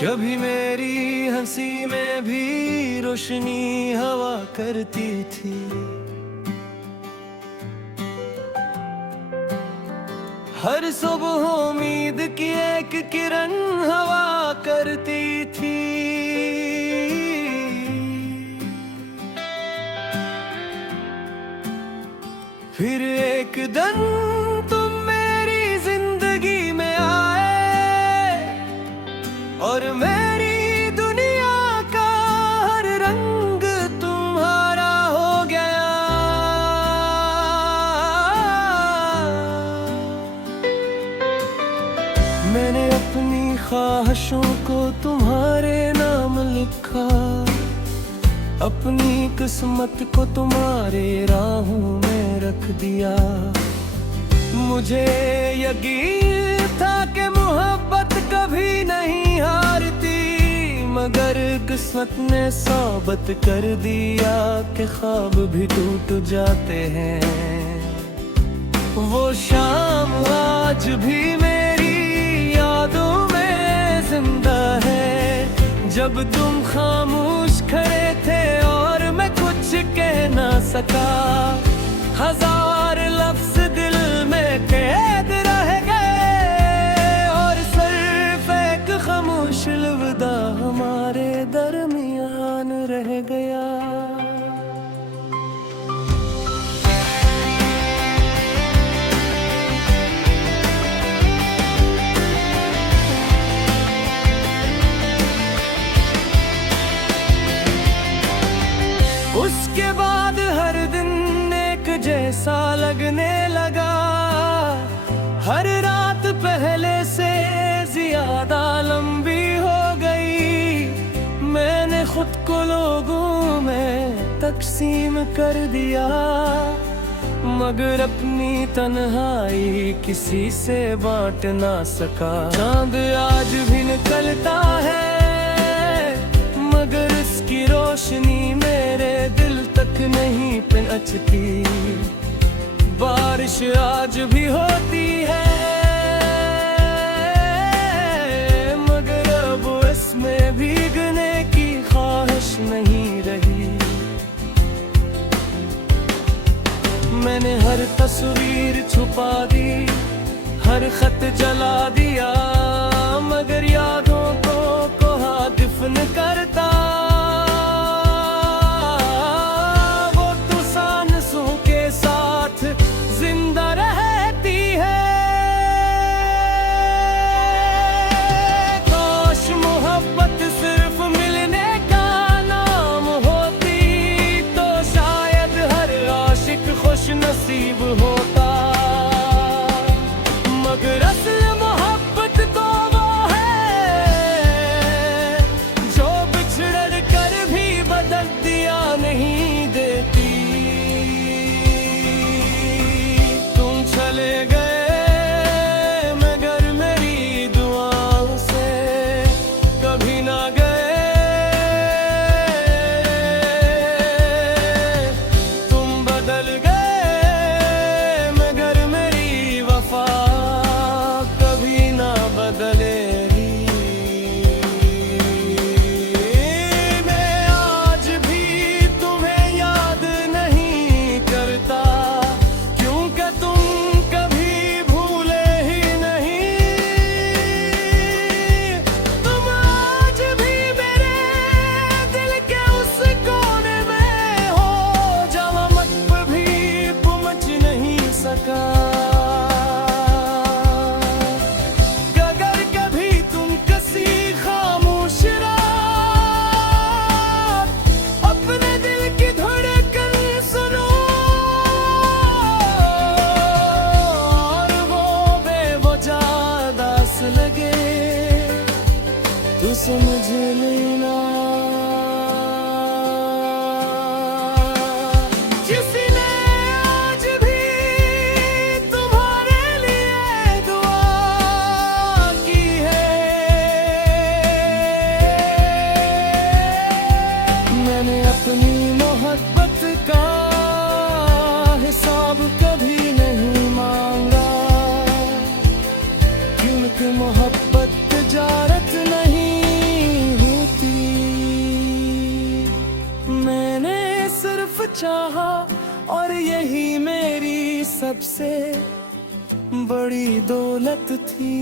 कभी मेरी हंसी में भी रोशनी हवा करती थी, हर सुबह उम्मीद की एक किरण हवा करती थी। फिर एक दिन तुम मेरी जिंदगी में आए और मेरी दुनिया का हर रंग तुम्हारा हो गया। मैंने अपनी ख्वाहिशों को तुम्हारे नाम लिखा, अपनी किस्मत को तुम्हारे राहों में रख दिया। मुझे यकीन था कि मोहब्बत कभी नहीं हारती, मगर किस्मत ने साबित कर दिया कि ख्वाब भी टूट जाते हैं। वो शाम आज भी मेरी यादों में जिंदा है, जब तुम खामोश खड़े थे और मैं कुछ कह ना सका। हजार लफ्ज दिल में कैद रह गए और सिर्फ एक खामोश अलविदा हमारे दरमियान रह गया। उसके बाद हर दिन एक जैसा लगने लगा, हर रात पहले से ज्यादा लंबी हो गई। मैंने खुद को लोगों में तकसीम कर दिया, मगर अपनी तन्हाई किसी से बांट ना सका। चांद आज भी निकलता है, मगर इसकी रोशनी मेरे दिल तक नहीं पहुंचती। बारिश आज भी होती है, मगर अब इसमें भीगने की ख्वाहिश नहीं रही। मैंने हर तस्वीर छुपा दी, हर खत जला दिया, मगर यादों को कहाँ दफन करता। वो तो सांसों के साथ जिंदा रहती है। काश मोहब्बत सिर्फ मिलने का नाम होती, तो शायद हर आशिक खुश नसीब होता। मगर असल मोहब्बत तो वो है जो बिछड़ कर भी बदल दिया नहीं देती। तुम चले गए मगर मेरी दुआओं से कभी ना गए। तुम बदल गए मगर मेरी वफा कभी ना बदलेगी। मैं आज भी तुम्हें याद नहीं करता, क्योंकि तुम कभी भूले ही नहीं। तुम आज भी मेरे दिल के उस कोने में हो, जहाँ मत भी पहुंच नहीं सका। अगर कभी तुम किसी खामोश रात अपने दिल की धड़कन सुनो और वो बेवजह उदास लगे, तो समझ लेना किसी ने आज भी तुम्हारे लिए दुआ की है। मैंने अपनी मोहब्बत मोहब्बत का हिसाब कभी नहीं मांगा, क्योंकि मोहब्बत तिजारत नहीं होती। मैंने सिर्फ चाहा और यही मेरी सबसे बड़ी दौलत थी।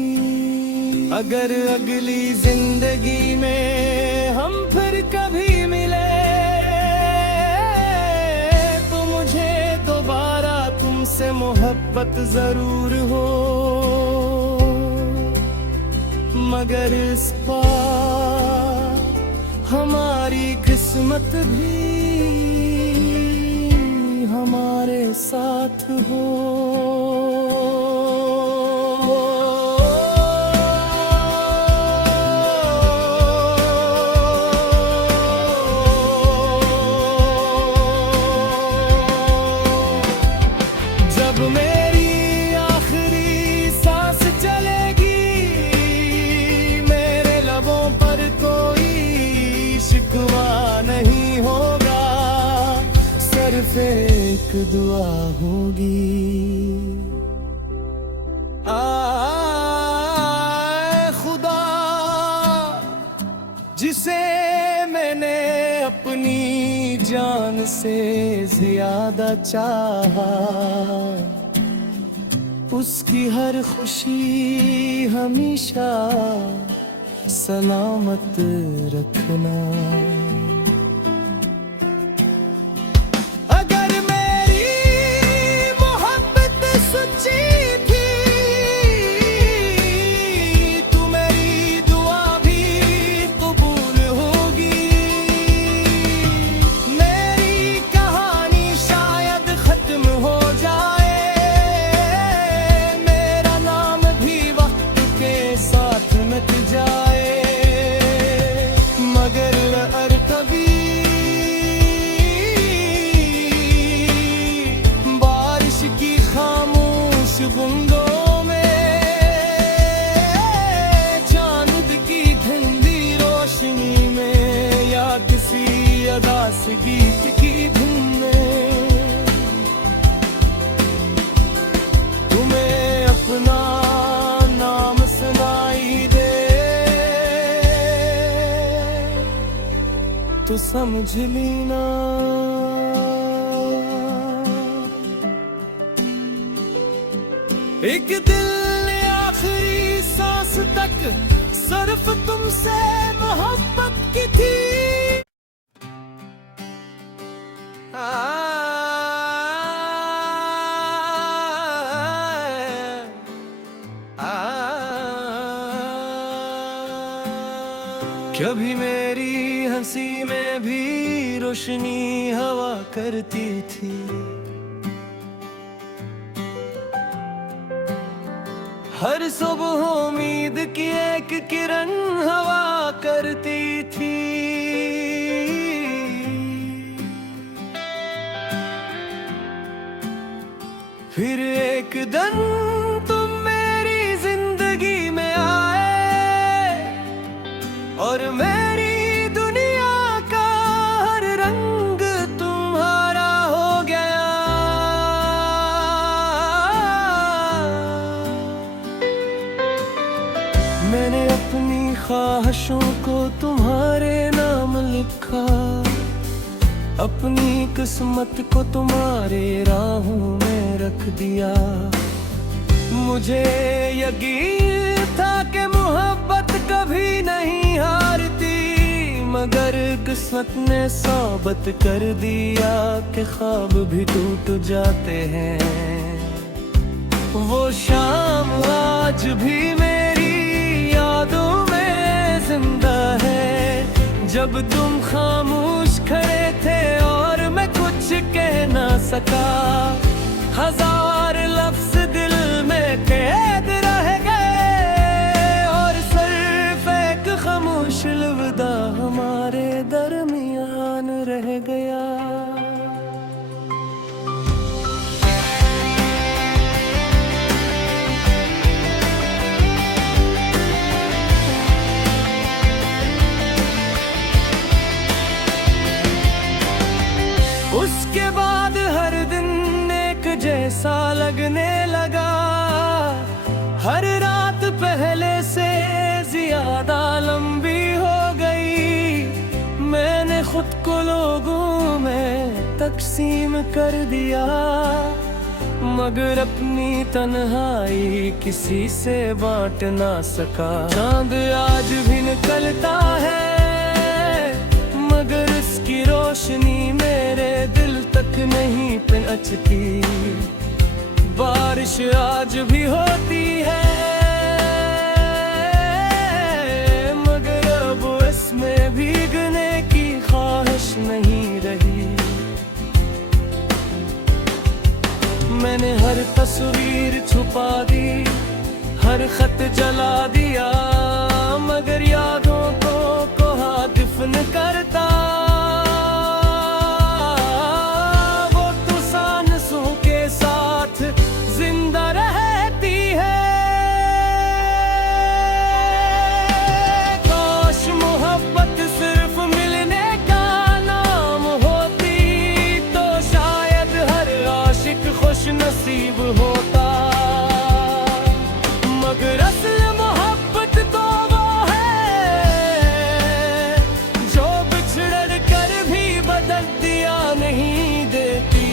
अगर अगली जिंदगी में हम फिर कभी मिले तो मुझे दोबारा तुमसे मोहब्बत जरूर हो, मगर इस बार हमारी किस्मत भी हमारे साथ हो। जब मेरी आखिरी सांस चलेगी, मेरे लबों पर कोई शिकवा नहीं होगा, सिर्फ एक दुआ होगी। खुदा जिसे मैंने अपनी जान से ज्यादा चाहा, उसकी हर खुशी हमेशा सलामत रखना। अगर मेरी मोहब्बत सच्ची थी तो मेरी दुआ भी कबूल होगी। मेरी कहानी शायद खत्म हो जाए, मेरा नाम भी वक्त के साथ मिट जाए, मगर अर कभी बारिश की खामोश बूंदों में, चांद की ठंडी रोशनी में, या किसी अदास गीत की धुन में तुम्हें अपना नाम सुनाई दे तो समझ लेना। एक दिल ने आखिरी सांस तक सिर्फ तुमसे मोहब्बत की थी। कभी मेरी हंसी में भी रोशनी हवा करती थी, हर सुबह उम्मीद की एक किरण हवा करती थी। फिर एक दिन तुम मेरी जिंदगी में आए और मेरी दुनिया का हर रंग तुम्हारा हो गया। मैंने अपनी ख्वाहिशों को तुम्हारे नाम लिखा, अपनी किस्मत को तुम्हारे राहों में रख दिया। मुझे यकीन था कि मोहब्बत कभी नहीं हारती, मगर किस्मत ने साबित कर दिया कि ख्वाब भी टूट जाते हैं। वो शाम आज भी मेरी यादों में जिंदा है, जब तुम खामोश खड़े थे और मैं कुछ कह ना सका। हजार लफ्ज दिल में कैद रह गए और सिर्फ एक खामोश अलविदा हमारे दरमियान रह गया। उसके बाद हर दिन एक जैसा लगने लगा, हर रात पहले से ज्यादा लंबी हो गई। मैंने खुद को लोगों में तकसीम कर दिया, मगर अपनी तन्हाई किसी से बांट ना सका। चांद आज भी निकलता है, मगर उसकी रोशनी मेरे दिल तक नहीं पहुंचती। बारिश आज भी होती है, मगर अब इसमें भीगने की ख्वाहिश नहीं रही। मैंने हर तस्वीर छुपा दी, हर खत जला दिया, मगर यादों को कहाँ दफन करता। वो तो सांसों के साथ जिंदा रहती है। काश मोहब्बत सिर्फ मिलने का नाम होती, तो शायद हर आशिक खुश नसीब होता। मगर असल मोहब्बत तो वो है जो बिछड़ कर भी बदल दिया नहीं देती।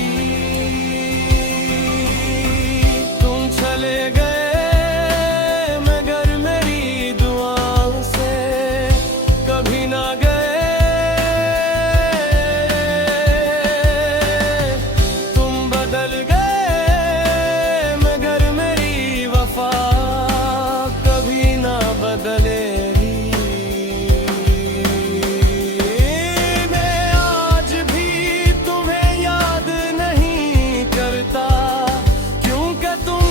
तुम चले गए मगर मेरी दुआओं से कभी ना गए। तुम बदल गए मगर मेरी वफा कभी ना बदलेगी। मैं आज भी तुम्हें याद नहीं करता, क्योंकि तुम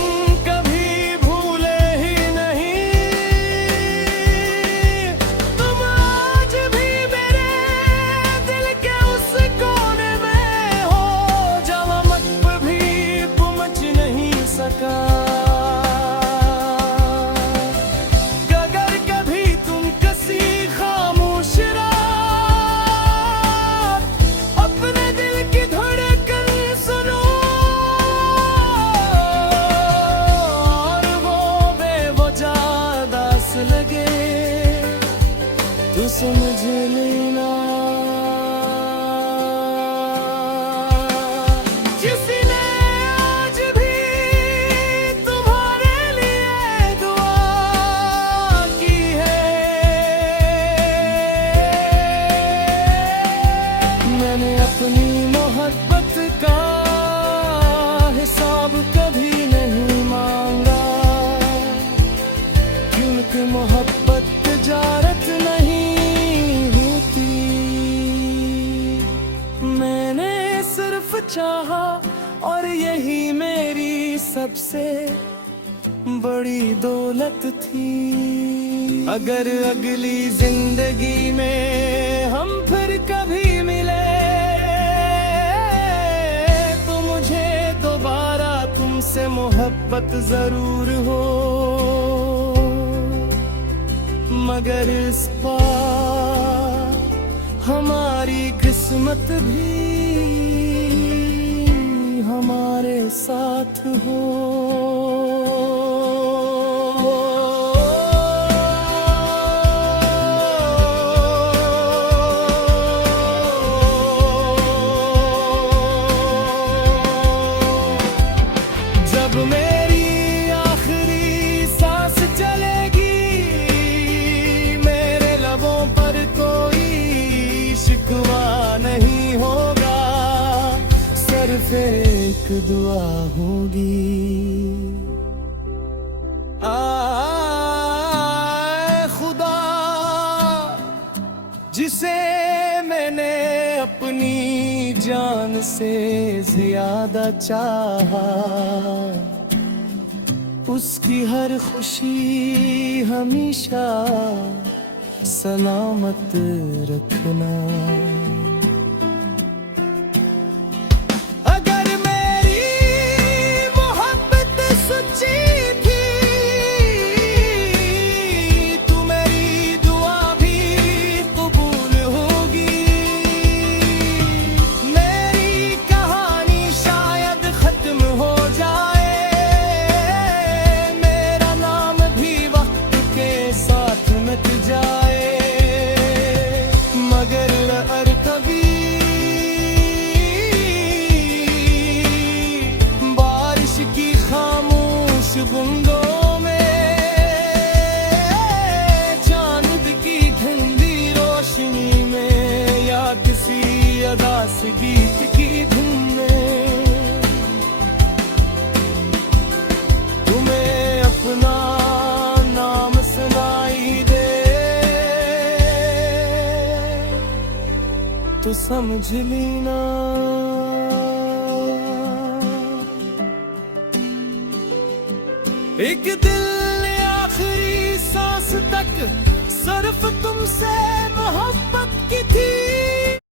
कभी भूले ही नहीं। तुम आज भी मेरे दिल के उस कोने में हो, जहाँ मत भी पहुंच नहीं सका। अगर कभी तुम किसी खामोश रात अपने दिल की धड़कन सुनो, और वो बेवजह उदास लगे, तो समझ लेना किसी ने आज भी तुम्हारे लिए दुआ की है। मैंने अपनी मोहब्बत का हिसाब कभी नहीं मांगा, क्योंकि मोहब्बत तिजारत नहीं होती। मैंने सिर्फ चाहा और यही मेरी सबसे बड़ी दौलत थी। अगर अगली जिंदगी में हम फिर कभी मिले, तो मुझे दोबारा तुमसे मोहब्बत जरूर हो। मगर इस बार हमारी किस्मत भी हमारे साथ हो। जब मेरी आखिरी सांस चलेगी, मेरे लबों पर कोई शिकवा नहीं होगा, सिर्फ एक दुआ होगी। खुदा जिसे मैंने अपनी जान से ज्यादा चाहा, उसकी हर खुशी हमेशा सलामत रखना। अगर मेरी मोहब्बत सच्ची थी, तो मेरी दुआ भी कबूल होगी। मेरी गीत की धुन में तुम्हें अपना नाम सुनाई दे तो समझ लेना एक दिल ने आखिरी सांस तक सिर्फ तुमसे मोहब्बत